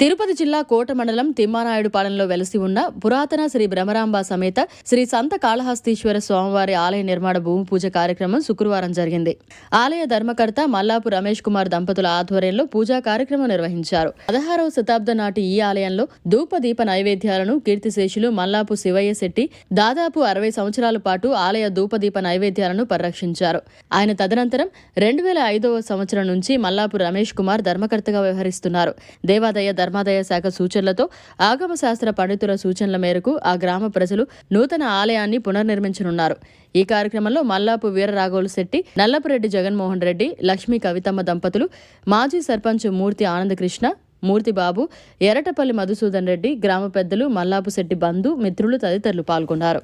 తిరుపతి జిల్లా కోట మండలం తిమ్మానాయుడుపాలెంలో వెలసి ఉన్న పురాతన శ్రీ భ్రమరాంబ సమేత శ్రీ సంత కాళహస్తీశ్వర స్వామివారి ఆలయ నిర్మాణ భూమి పూజ కార్యక్రమం శుక్రవారం జరిగింది. ఆలయ ధర్మకర్త మల్లాపు రమేష్ కుమార్ దంపతుల ఆధ్వర్యంలో పూజా కార్యక్రమం నిర్వహించారు. పదహారవ శతాబ్దం నాటి ఈ ఆలయంలో ధూపదీప నైవేద్యాలను కీర్తిశేషులు మల్లాపు శివయ్య శెట్టి దాదాపు అరవై సంవత్సరాల పాటు ఆలయ ధూపదీప నైవేద్యాలను పరిరక్షించారు. ఆయన తదనంతరం రెండు వేల ఐదవ సంవత్సరం నుంచి మల్లాపు రమేష్ కుమార్ ధర్మకర్తగా వ్యవహరిస్తున్నారు. దేవాదయ ధర్మాదాయ శాఖ సూచనలతో ఆగమ శాస్త్ర పండితుల సూచనల మేరకు ఆ గ్రామ ప్రజలు నూతన ఆలయాన్ని పునర్నిర్మించనున్నారు. ఈ కార్యక్రమంలో మల్లాపు వీరరాఘవులు శెట్టి నల్లపురెడ్డి జగన్మోహన్ రెడ్డి లక్ష్మీ కవితమ్మ దంపతులు మాజీ సర్పంచ్ మూర్తి ఆనందకృష్ణ మూర్తి బాబు ఎరటపల్లి మధుసూదన్ రెడ్డి గ్రామ పెద్దలు మల్లాపు శెట్టి బంధు మిత్రులు తదితరులు పాల్గొన్నారు.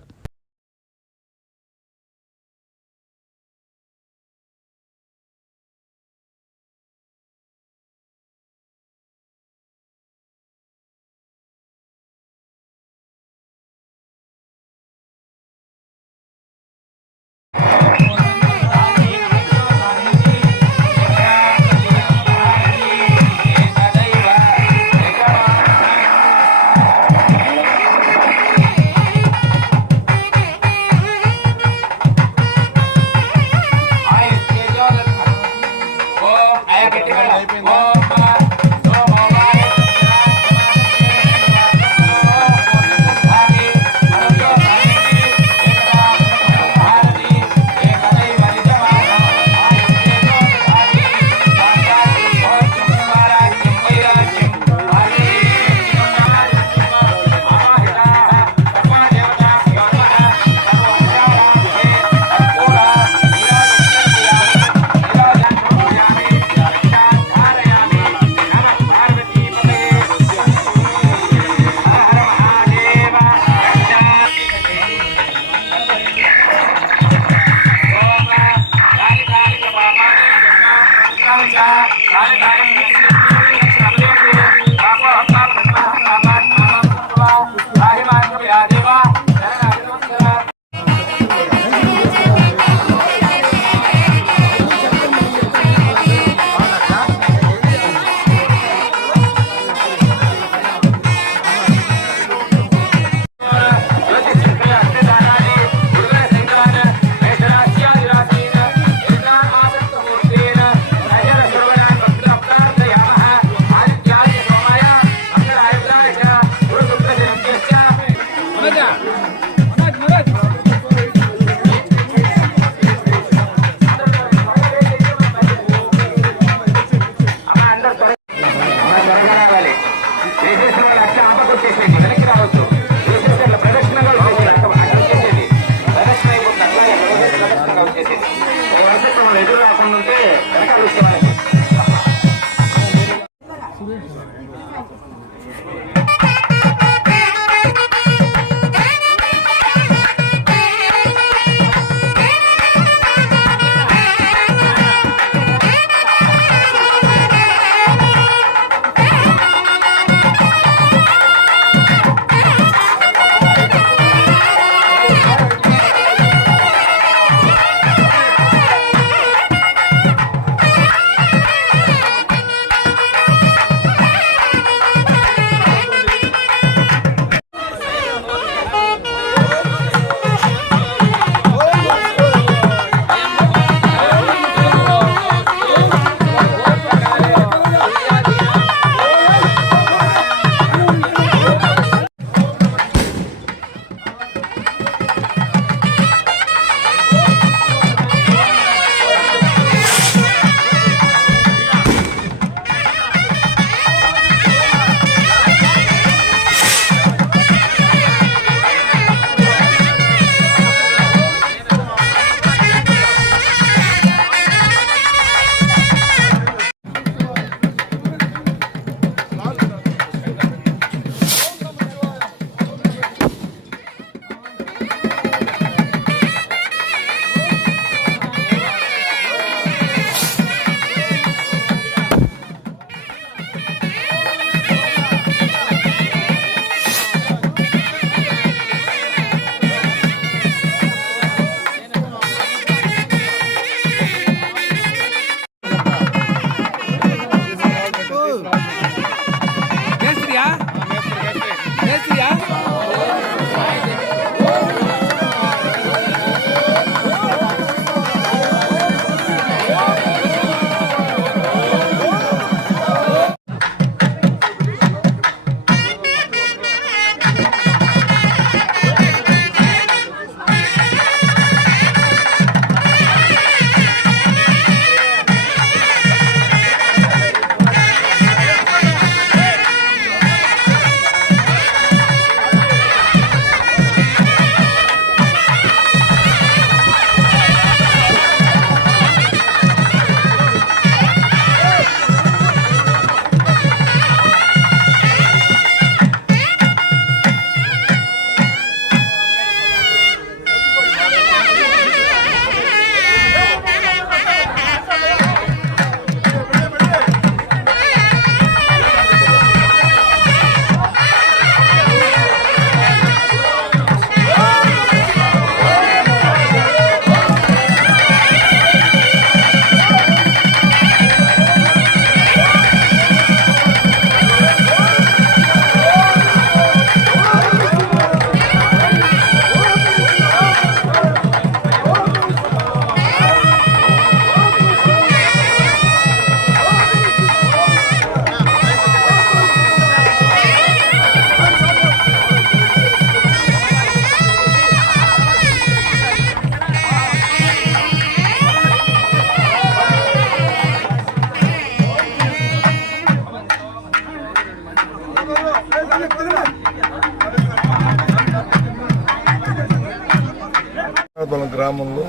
గ్రామంలో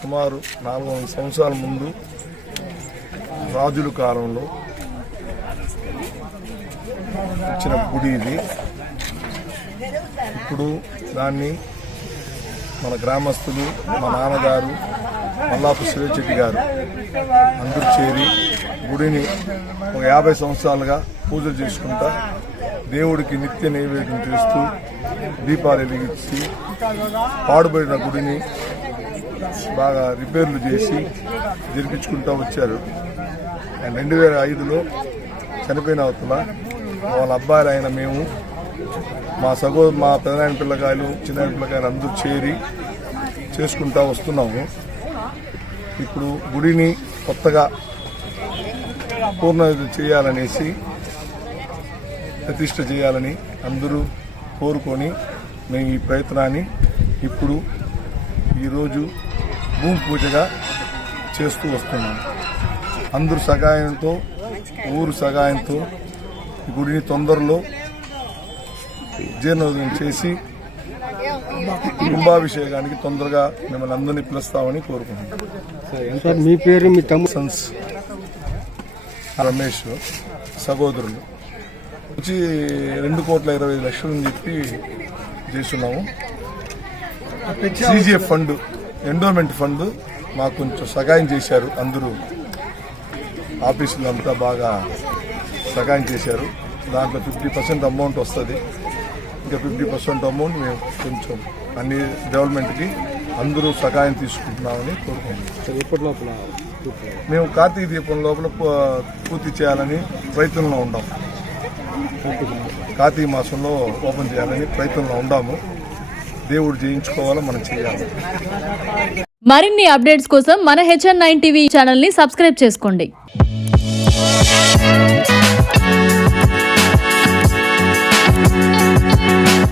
సుమారు నాలుగు వందల సంవత్సరాల ముందు రాజుల కాలంలో ఇచ్చిన గుడి ఇది. ఇప్పుడు దాన్ని మన గ్రామస్తులు మా నాన్నగారు మల్లాపు శివచెట్టి గారు అందరు చేరి గుడిని ఒక యాభై సంవత్సరాలుగా పూజలు చేసుకుంటా దేవుడికి నిత్య నైవేద్యం చేస్తూ దీపాలు వెలిగించి పాడుబడిన గుడిని బాగా రిపేర్లు చేసి జరిపించుకుంటూ వచ్చారు. అండ్ రెండు వేల ఐదులో చనిపోయిన అవతల వాళ్ళ అబ్బాయిలు అయిన మేము మా సగో మా పెదనాయన పిల్లకాయలు చిన్న పిల్లకాయలు అందరూ చేరి చేసుకుంటూ వస్తున్నాము. ఇప్పుడు గుడిని కొత్తగా పూర్ణ చేయాలనేసి ప్రతిష్ట చేయాలని అందరూ కోరుకొని మేము ఈ ప్రయత్నాన్ని ఇప్పుడు ఈరోజు భూమి పూజగా చేస్తూ వస్తున్నాం. అందరు సహాయంతో ఊరు సహాయంతో గుడిని తొందరలో జీర్ణోదయం చేసి కుంభాభిషేకానికి తొందరగా మిమ్మల్ని అందరినీ పిలుస్తామని కోరుకుంటున్నాం. సార్ మీ పేరు మీ తమ్ముడు? సన్స్ రమేష్ సహోదరులు. వచ్చి రెండు కోట్ల ఇరవై ఐదు లక్షలు అని చెప్పి చేస్తున్నాము. సీజీఎఫ్ ఫండ్ ఎండోమెంట్ ఫండ్ మాకు కొంచెం సహాయం చేశారు. అందరూ ఆఫీసులు అంతా బాగా సహాయం చేశారు. దాంట్లో ఫిఫ్టీ పర్సెంట్ అమౌంట్ వస్తుంది. ఇంకా ఫిఫ్టీ పర్సెంట్ అమౌంట్ మేము కొంచెం అన్ని డెవలప్మెంట్కి అందరూ సహాయం తీసుకుంటున్నామని కోరుకుంటున్నాం. మేము కార్తీక దీపం లోపల పూర్తి చేయాలని ప్రయత్నంలో ఉన్నాం. కార్తీక మాసంలో ఓపెన్ చేయాలని ప్రయత్నంలో ఉన్నాము. దేవుడు జయించుకోవాలో మనం చేయాలి. మరిన్ని అప్డేట్స్ కోసం మన హెచ్ఎన్ నైన్ టీవీ ఛానల్ని సబ్స్క్రైబ్ చేసుకోండి.